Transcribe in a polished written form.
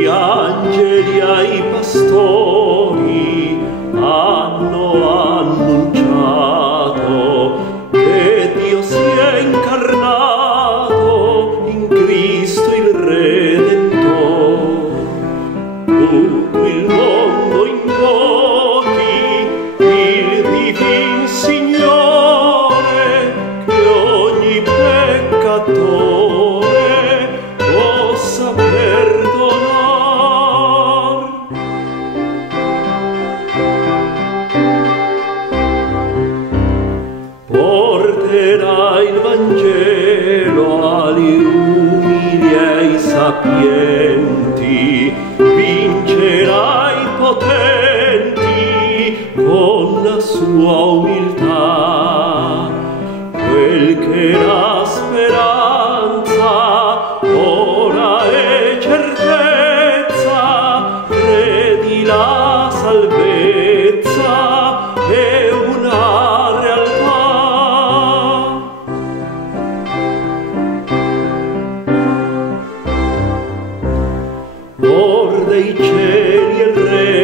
Gli angeli ai pastori hanno annunciato che Dio si è incarnato in Cristo il Redentore. Tutto il mondo invochi il divin Signore, che ogni peccatore possa perdonar. Porterà il Vangelo agli umili e ai sapienti, vincerà i potenti con la sua umiltà. Quel che era speranza ora è certezza, credi la salvezza è una realtà. L'or dei cieli e il re